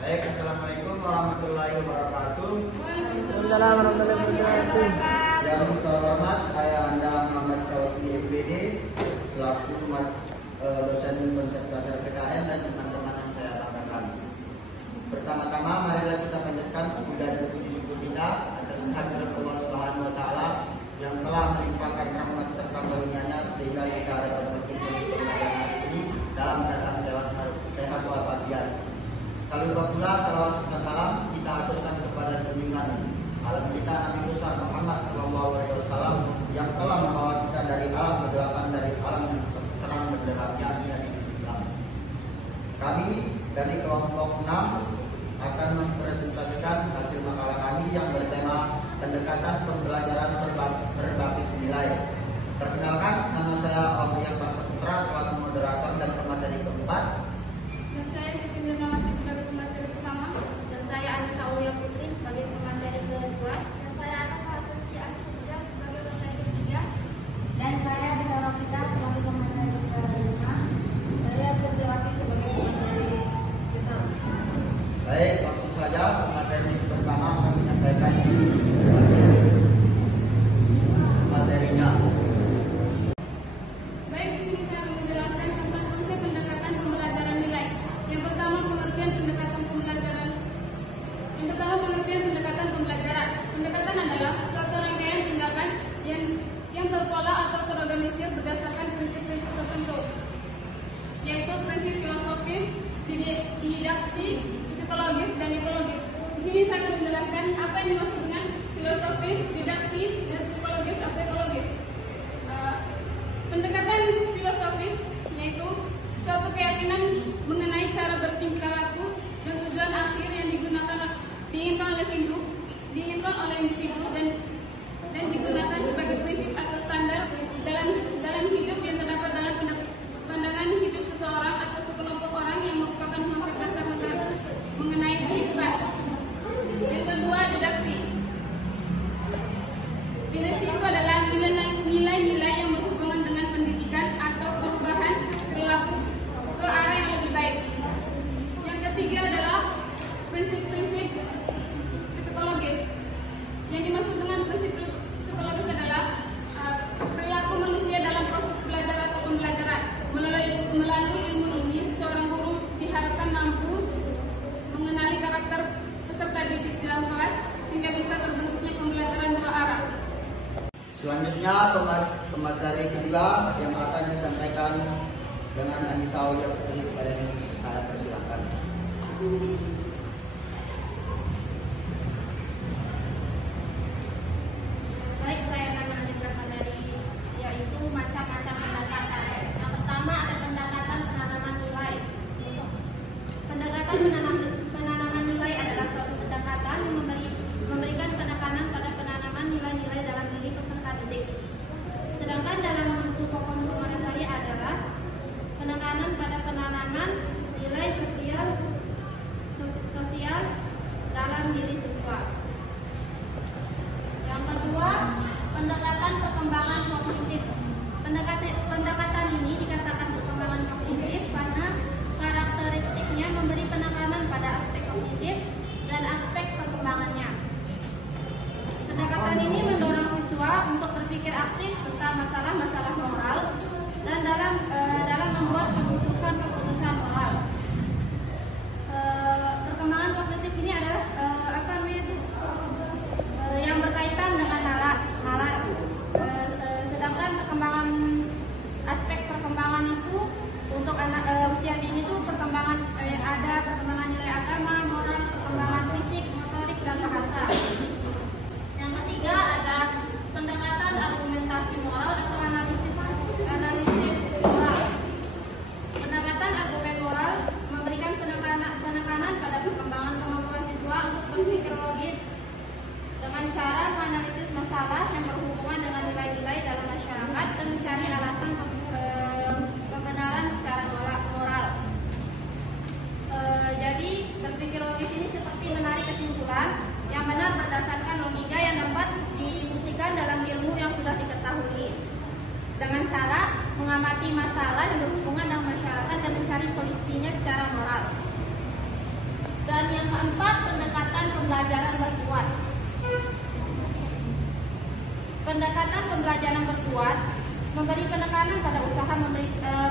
Baik, assalamualaikum warahmatullahi wabarakatuh. Waalaikumsalam warahmatullahi wabarakatuh. Yang terhormat Ayahanda Muhammad Syawki MPD selaku dosen konsep dasar PKN dan teman-teman yang saya banggakan. Pertama-tama marilah kita panjatkan puja dan puji syukur kita atas kehadirat Allah Subhanahu wa taala yang telah melimpahkan rahmat serta karunia-Nya sehingga kita dapat berkumpul di pembelajaran hari ini dalam keadaan sehat walafiat. Kali pula salawat serta salam kita aturkan kepada junjungan alam kita Nabi besar Muhammad Sallallahu Alaihi Wasallam yang telah membawa kita dari alam kegelapan dari alam yang terang benderanya di Islam. Kami dari kelompok 6 akan mempresentasikan hasil makalah kami yang bertema pendekatan pembelajaran berbasis nilai. Perkenalkan, nama saya Aulia Prasaputra selaku moderator dan pemateri keempat. Dan saya Siti Nurmawati sebagai pemateri pertama. Dan saya Anissa Aulia Putri sebagai pemateri kedua. Dan saya Ana Fatusi Anissa sebagai pemateri ketiga. Dan saya Dila Rafika sebagai pemateri kelima. Saya Putri Lati sebagai pemateri keenam. Baik, langsung saja pemateri pertama akan menyampaikan hasil materinya. Baik, di sini saya akan menjelaskan tentang konsep pendekatan pembelajaran nilai. Yang pertama, pengertian pendekatan pembelajaran. Pendekatan adalah suatu rangkaian tindakan yang terpola atau terorganisir berdasarkan prinsip-prinsip tertentu, yaitu prinsip filosofis, didaksi, psikologis, dan ekologis. Di sini saya akan menjelaskan apa yang dimaksud dengan filosofis, didaksi, dan psikologis atau ekologis. Pendekatan filosofis yaitu suatu keyakinan mengenai cara bertingkah laku dan tujuan akhir yang diinginkan oleh individu dan digunakan sebagai prinsip atau standar dalam hidup yang terdapat dalam pandangan hidup seseorang atau sekelompok orang yang merupakan konsep dasar mengenai kehidupan. Yang kedua, didaksi. Didaksi itu adalah nilai-nilai yang berhubungan dengan pendidikan atau perubahan perilaku ke arah yang lebih baik. Yang ketiga adalah prinsip-prinsip psikologis. Yang dimaksud dengan prinsip psikologis adalah perilaku manusia dalam proses belajar atau pembelajaran. Melalui ilmu ini, seorang guru diharapkan mampu mengenali karakter peserta didik dalam kelas sehingga bisa terbentuknya pembelajaran dua arah. Selanjutnya pemateri kedua yang akan disampaikan dengan Anissa Aulia Putri kepada saya persilakan. Baik, saya akan melanjutkan materi yaitu macam-macam pendekatan. Yang pertama ada pendekatan penanaman nilai. Pendekatan penanaman nilai adalah suatu pendekatan yang memberikan penekanan pada penanaman nilai-nilai dalam diri peserta didik. Sedangkan dalam buku pokok Montessori adalah penekanan pada penanaman nilai sosial dalam diri siswa. Yang kedua, pendekatan perkembangan kognitif. Pendekatan ini dikatakan perkembangan kognitif karena karakteristiknya memberi penekanan keempat, pendekatan pembelajaran berkuat. Pendekatan pembelajaran berkuat memberi penekanan pada usaha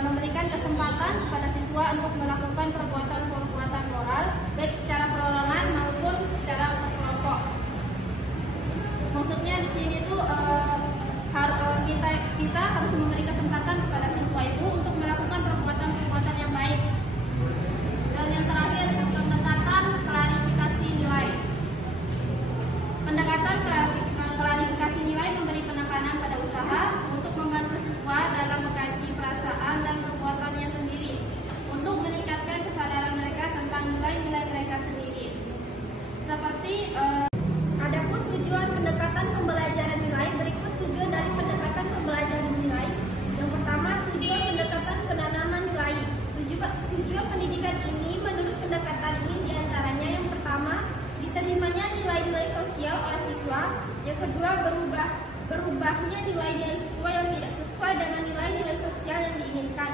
memberikan kesempatan kepada siswa untuk melakukan perbuatan-perbuatan moral baik secara perorangan maupun secara kelompok. Maksudnya di sini tuh kita harus memberi kesempatan kepada siswa itu untuk melakukan perbuatan-perbuatan yang baik. Dan yang terakhir, pendekatan klarifikasi nilai. Pendekatan klarifikasi nilai memberi penekanan pada usaha untuk membantu siswa dalam mengkaji perasaan dan perbuatannya sendiri untuk meningkatkan kesadaran mereka tentang nilai-nilai mereka sendiri. Seperti adapun tujuan pendekatan pembelajaran nilai, berikut tujuan dari pendekatan pembelajaran nilai. Yang pertama, tujuan pendekatan penanaman nilai. Tujuan pendidikan ini menurut pendekatan ini diantaranya yang pertama, diterimanya nilai-nilai sosial oleh siswa. Yang kedua, berubahnya nilai-nilai siswa yang tidak sesuai dengan nilai-nilai sosial yang diinginkan.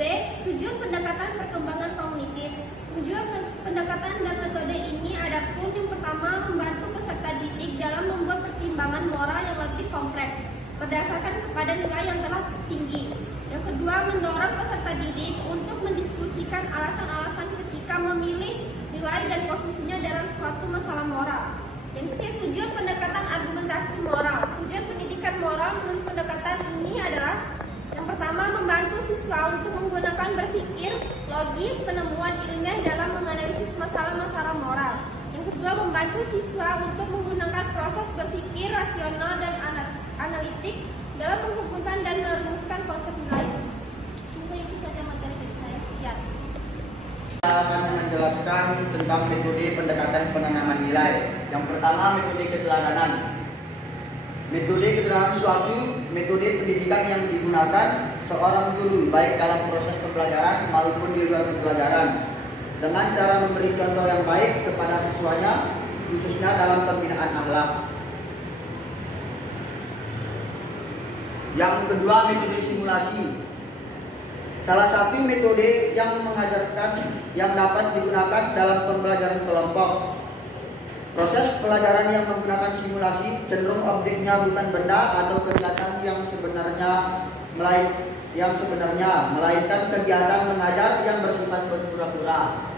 B. Tujuan pendekatan perkembangan kognitif. Tujuan pendekatan dan metode ini adapun yang pertama, membantu peserta didik dalam membuat pertimbangan moral yang lebih kompleks berdasarkan kepada nilai yang telah tinggi. Yang kedua, mendorong peserta didik untuk mendiskusikan alasan-alasan ketika memilih nilai dan posisinya dalam suatu masalah moral. Yang C. Tujuan pendekatan argumentasi moral. Tujuan pendidikan moral menurut pendekatan ini adalah yang pertama, membantu siswa untuk menggunakan berpikir logis, penemuan ilmiah dalam menganalisis masalah-masalah moral. Yang kedua, membantu siswa untuk menggunakan proses berpikir rasional dan analitik dalam menghubungkan dan merumuskan konsep nilai. Mungkin itu saja materi dari saya. Sekian. Kita akan menjelaskan tentang metode pendekatan penanaman nilai. Yang pertama, metode keteladanan. Metode keteladanan suatu metode pendidikan yang digunakan seorang guru baik dalam proses pembelajaran maupun di luar pembelajaran dengan cara memberi contoh yang baik kepada siswanya, khususnya dalam pembinaan akhlak. Yang kedua, metode simulasi. Salah satu metode yang mengajarkan yang dapat digunakan dalam pembelajaran kelompok. Proses pelajaran yang menggunakan simulasi cenderung objeknya bukan benda atau kegiatan yang sebenarnya, melainkan kegiatan mengajar yang bersifat berpura-pura.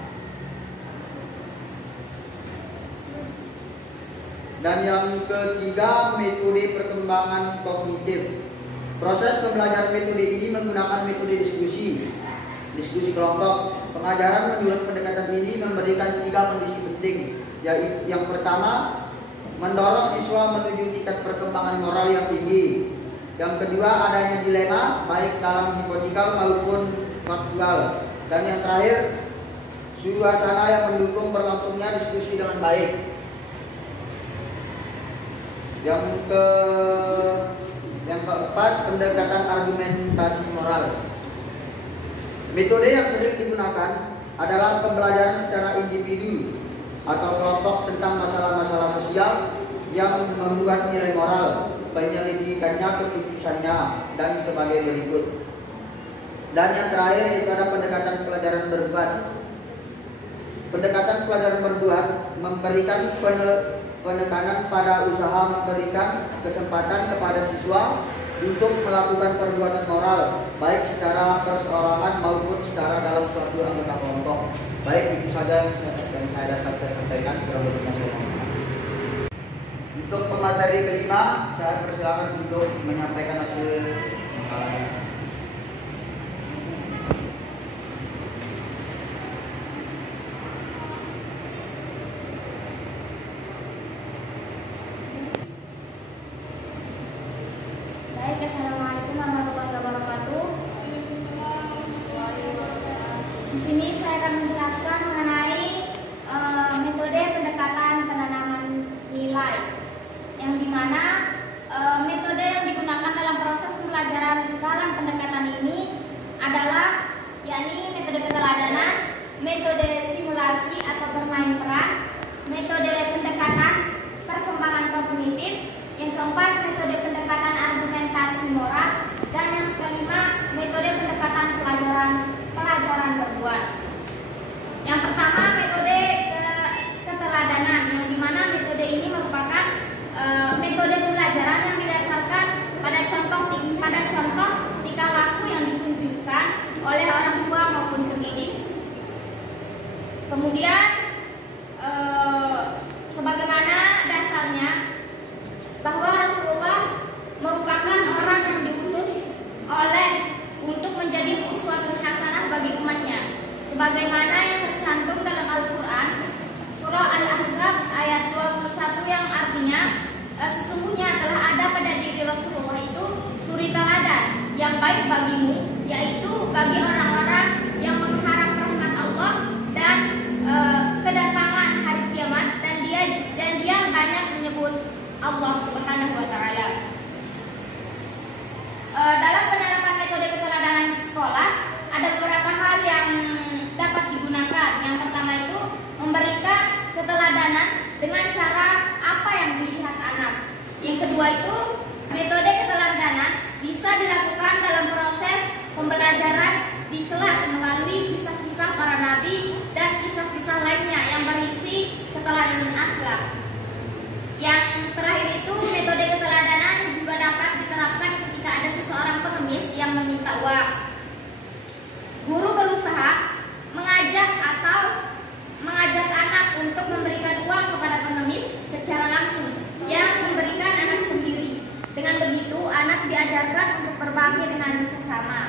Dan yang ketiga, metode perkembangan kognitif. Proses pembelajaran metode ini menggunakan metode diskusi kelompok. Pengajaran menurut pendekatan ini memberikan 3 kondisi penting, yaitu yang pertama, mendorong siswa menuju tingkat perkembangan moral yang tinggi. Yang kedua, adanya dilema baik dalam hipotetikal maupun faktual. Dan yang terakhir, suasana yang mendukung berlangsungnya diskusi dengan baik. Yang keempat, pendekatan argumentasi moral. Metode yang sering digunakan adalah pembelajaran secara individu atau kelompok tentang masalah-masalah sosial yang membuat nilai moral, penyelidikannya, keputusannya, dan sebagai berikut. Dan yang terakhir yaitu ada pendekatan pelajaran berbuat. Pendekatan pelajaran berbuat memberikan penekanan pada usaha memberikan kesempatan kepada siswa untuk melakukan perbuatan moral baik secara perseorangan maupun secara dalam suatu anggota kelompok. Baik, itu saja yang saya dapat saya sampaikan, kurang lebihnya saya mohon maaf. Untuk pemateri kelima, saya persilakan untuk menyampaikan hasil makalahnya. Assalamualaikum warahmatullahi wabarakatuh. Di sini saya akan menjelaskan mengenai metode pendekatan penanaman nilai, yang dimana metode yang digunakan dalam proses pembelajaran dalam Kemudian sebagaimana dasarnya bahwa Rasulullah merupakan orang yang diutus oleh untuk menjadi uswatun hasanah bagi umatnya, sebagaimana yang tercantum dalam Al-Quran surah Al-Ahzab ayat 21 yang artinya sesungguhnya telah ada pada diri Rasulullah itu suri teladan yang baik bagimu, yaitu bagi orang-orang yang mengharap rahmat Allah dan kedatangan hari kiamat, dan dia banyak menyebut Allah Subhanahu wa taala. Dalam penerapan metode keteladanan di sekolah ada beberapa hal yang dapat digunakan. Yang pertama itu memberikan keteladanan dengan cara apa yang dilihat anak. Yang kedua itu metode keteladanan bisa dilakukan dalam proses pembelajaran di kelas melalui kisah-kisah para nabi dan kisah-kisah lainnya yang berisi keteladanan akhlak. Yang terakhir itu metode keteladanan juga dapat diterapkan ketika ada seseorang pengemis yang meminta uang. Guru berusaha mengajak anak untuk memberikan uang kepada pengemis secara langsung, yang memberikan anak sendiri. Dengan begitu anak diajarkan untuk berbagi dengan sesama.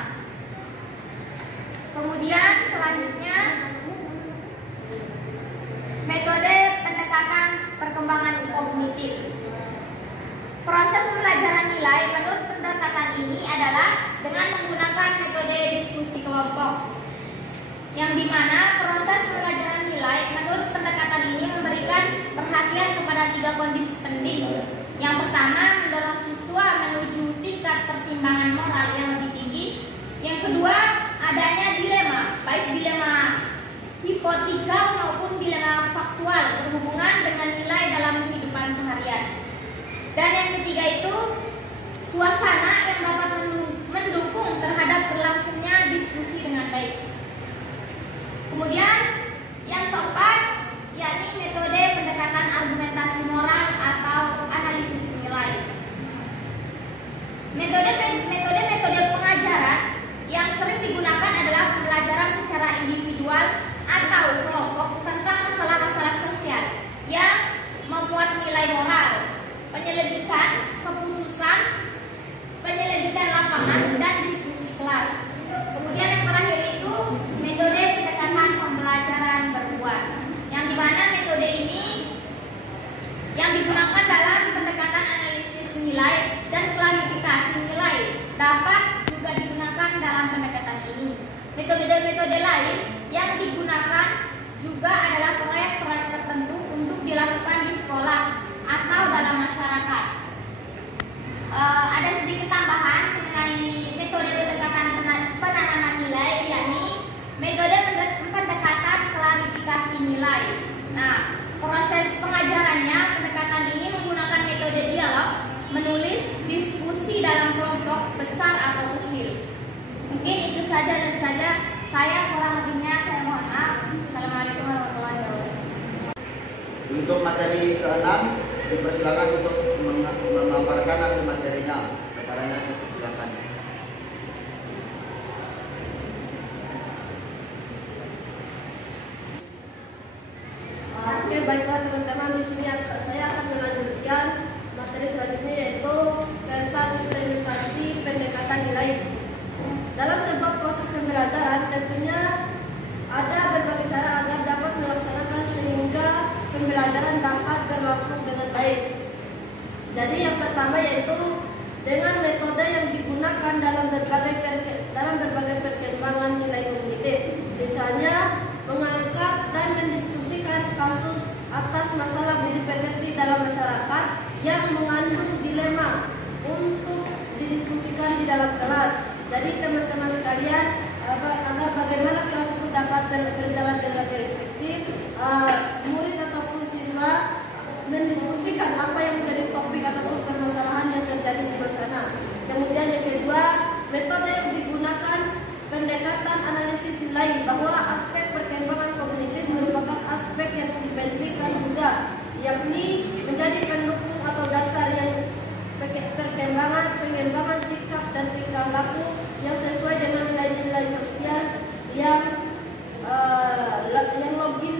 Kemudian selanjutnya metode pendekatan perkembangan kognitif. Proses pembelajaran nilai menurut pendekatan ini adalah dengan menggunakan metode diskusi kelompok, yang dimana proses pembelajaran nilai menurut pendekatan ini memberikan perhatian kepada 3 kondisi penting. Yang pertama, mendorong siswa menuju tingkat pertimbangan moral yang lebih tinggi. Yang kedua, adanya dilema, baik dilema hipotetikal maupun dilema faktual berhubungan dengan nilai dalam kehidupan seharian. Dan yang ketiga itu suasana yang dapat mendukung terhadap berlangsungnya diskusi dengan baik. Kemudian yang keempat, yakni metode pendekatan argumentasi moral atau analisis nilai. Metode pengajaran yang sering digunakan adalah pembelajaran secara individual atau kelompok tentang masalah-masalah sosial yang memuat nilai moral, penyelidikan keputusan, penyelidikan lapangan, dan diskusi kelas. Kemudian yang terakhir itu metode pendekatan pembelajaran berbuat, yang dimana metode ini yang digunakan dalam pendekatan analisis nilai dan klarifikasi nilai dapat juga digunakan dalam pendekatan ini. Metode-metode lain yang digunakan juga adalah proyek-proyek tertentu untuk dilakukan di sekolah atau dalam masyarakat. Ada sedikit tambahan mengenai metode pendekatan penanaman nilai, yakni metode pendekatan klarifikasi nilai. Nah, proses pengajarannya pendekatan ini menggunakan metode dialog, menulis, diskusi dalam kelompok besar atau kecil. Mungkin itu saja dari saya, kurang lebihnya saya mohon maaf. Assalamualaikum warahmatullahi wabarakatuh. Untuk materi ke-6 dipersilakan untuk memaparkan hasil materinya. Rekannya silakan. Oke, baiklah teman-teman, di sini saya akan melanjutkan materi selanjutnya, yaitu tentang implementasi pendekatan nilai. Dalam sebuah proses pembelajaran tentunya ada berbagai cara agar dapat melaksanakan sehingga pembelajaran dapat berlangsung dengan baik. Jadi yang pertama yaitu dengan metode yang digunakan dalam berbagai perkembangan nilai kognitif. Misalnya mengangkat dan mendiskusikan kasus atas masalah budi pekerti dalam masyarakat yang mengandung dilema untuk didiskusikan di dalam kelas. Jadi teman-teman sekalian, agar bagaimana kelas itu dapat berjalan dengan efektif, murid ataupun siswa mendiskusikan apa yang menjadi topik ataupun permasalahan yang terjadi di sana. Kemudian yang kedua, metode yang digunakan pendekatan analisis nilai, bahwa aspek perkembangan kognitif merupakan aspek yang dipentingkan juga, yakni menjadi pendukung atau dasar yang pengembangan sikap dan tingkah laku yang sesuai dengan nilai-nilai sosial yang logis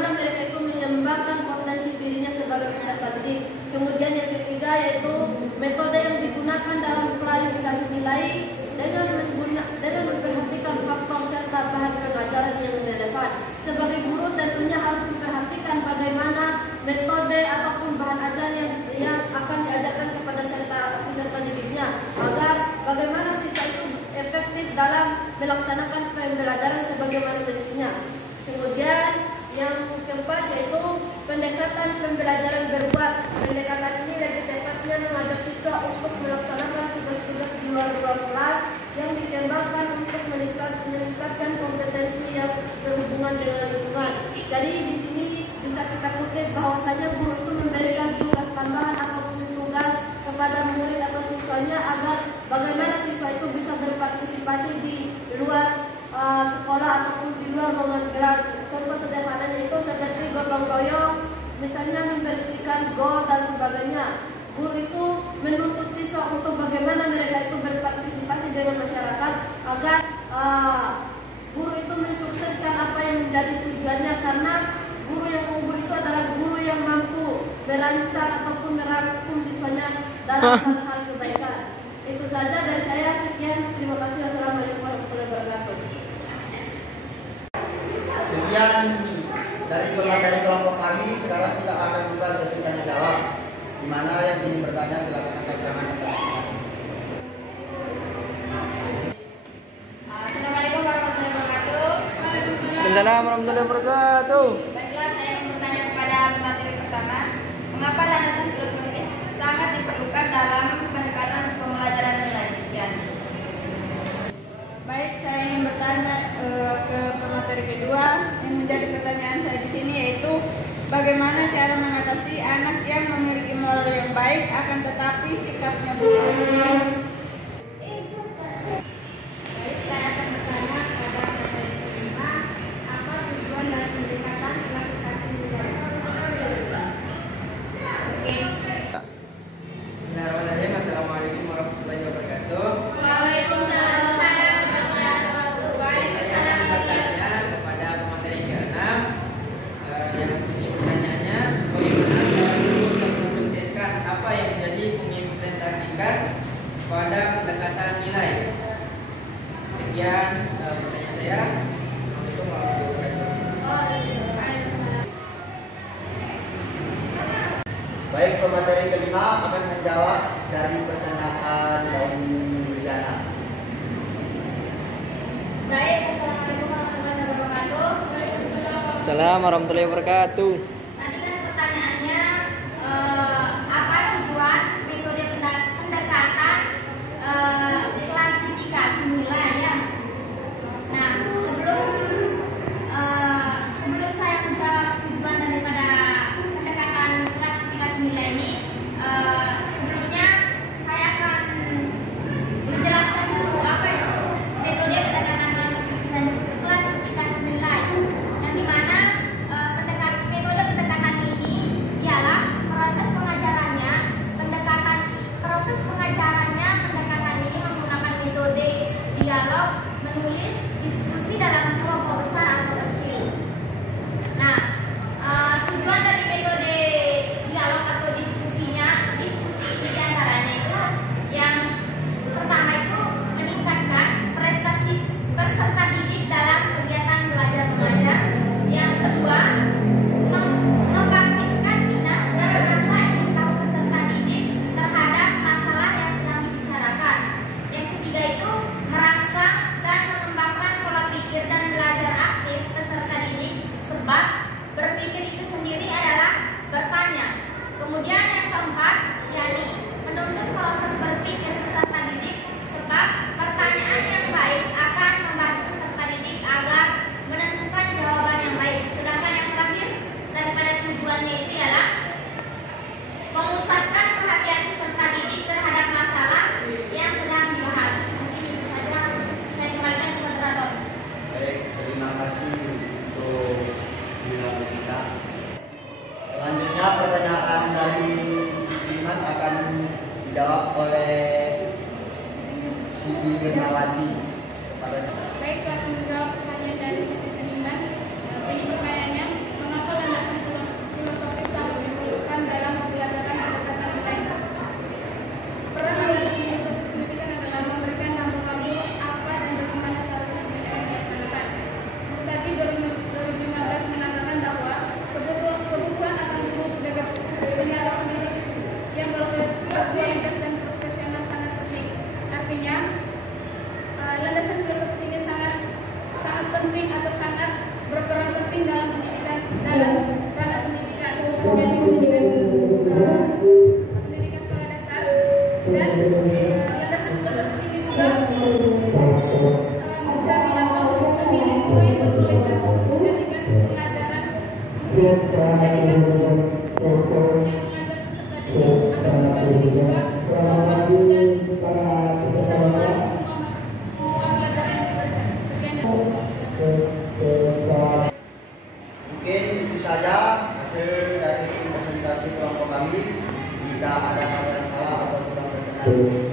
bagaimana mereka itu mengembangkan potensi dirinya sebagai peserta didik. Kemudian yang ketiga yaitu metode yang digunakan dalam klarifikasi nilai dengan memperhatikan faktor serta bahan pengajaran yang relevan. Sebagai guru tentunya harus memperhatikan bagaimana metode ataupun bahan ajar yang akan diajarkan kepada peserta didiknya, agar bagaimana siswa itu efektif dalam melaksanakan pembelajaran sebagaimana mestinya. Kemudian yang keempat yaitu pendekatan pembelajaran berbuat. Pendekatan ini lebih tepatnya mengajak siswa untuk melaksanakan tugas-tugas di luar kelas yang dikembangkan untuk meningkatkan kompetensi yang berhubungan dengan lingkungan. Jadi di sini bisa kita kutip bahwasanya guru itu memberikan tugas tambahan ataupun tugas kepada murid atau siswanya agar bagaimana siswa itu bisa berpartisipasi di luar sekolah ataupun di luar ruangan kelas. Contoh sederhananya itu seperti gotong royong, misalnya membersihkan got dan sebagainya. Guru itu menuntut siswa untuk bagaimana mereka itu berpartisipasi dengan masyarakat agar guru itu mensukseskan apa yang menjadi tujuannya, karena guru yang unggul itu adalah guru yang mampu merancang ataupun merangkum siswanya dalam hal kebaikan. Itu saja dari saya. Sekian, terima kasih. Assalamualaikum warahmatullahi wabarakatuh. Sekian dari kelompok kami. Sekarang kita akan buka sesi tanya jawab, di mana yang ingin bertanya silakan angkat tangan. Assalamualaikum warahmatullahi wabarakatuh. Waalaikumsalam warahmatullahi wabarakatuh. Baiklah, saya ingin bertanya kepada materi pertama, mengapa landasan filosofis sangat diperlukan dalam pendekatan pembelajaran nilai? Sekian. Baik, saya ingin bertanya ke pemateri kedua. Yang menjadi pertanyaan saya di sini yaitu bagaimana cara mengatasi anak yang memiliki moral yang baik akan tetapi sikapnya buruk. Baik, saya akan bertanya kepada materi kelima, apa tujuan dari pendekatan klarifikasi nilai? Oke. Bismillahirrahmanirrahim. Assalamualaikum warahmatullahi wabarakatuh. Waalaikumsalam. Saya akan bertanya kepada pemateri ke-6 yang ini pertanyaannya, bagaimana cara guru untuk mensukseskan apa yang menjadi mengimplementasikan pada pendekatan nilai? Sekian pertanyaan saya. Assalamualaikum warahmatullahi wabarakatuh. Baik, pemateri kelima akan menjawab dari pertanyaan dari Juliana. Baik, assalamualaikum warahmatullahi wabarakatuh. Assalamualaikum warahmatullahi wabarakatuh. Tadi kan pertanyaannya apa tujuan metode pendekatan klasifikasi nilai ya? Nah, sebelum saya menjawab tujuan daripada pendekatan klasifikasi nilai ini, sebelumnya saya akan menjelaskan dulu apa itu metode pendekatan klasifikasi nilai, yang dimana metode pendekatan ini ialah proses pengajarannya pendekatan ini menggunakan metode dialog, menulis, diskusi dalam kelompok besar atau kecil. Nah, tujuan dari metode dialog atau diskusi ini diantaranya itu yang pertama itu meningkatkan prestasi peserta didik dalam kegiatan belajar mengajar. Yang kedua, membangkitkan minat dan rasa ingin tahu peserta didik terhadap masalah yang sedang dibicarakan. Yang ketiga itu merangsang dan mengembangkan pola pikir dan belajar aktif peserta didik, sebab berpikir itu sendiri adalah bertanya. Kemudian yang keempat, yakni menuntut proses berpikir peserta didik, sebab pertanyaan yang baik akan membantu peserta didik agar menentukan jawaban yang baik. Sedangkan yang terakhir daripada tujuannya itu ialah memusatkan perhatian peserta didik terhadap masalah yang sedang dibahas. Mungkin itu saja. Saya kembalikan ke moderator. Baik, terima kasih untuk bilang kita. Selanjutnya pertanyaan dari Siniman akan dijawab oleh Siti Bernawati. Baik, saya akan menjawab pertanyaan dari Siti Seniman. Ini pertanyaannya, mengapa landasan filosofis ini juga mencari atau memilih guru yang berkualitas untuk menjadikan pengajaran menjadikan guru yang mengajar peserta didik agar peserta didik juga mampu dan bisa memahami semua pelajaran yang diberikan. Sekian dan Mungkin itu saja hasil dari presentasi kelompok kami. Jika ada hal yang salah atau kurang berkenan,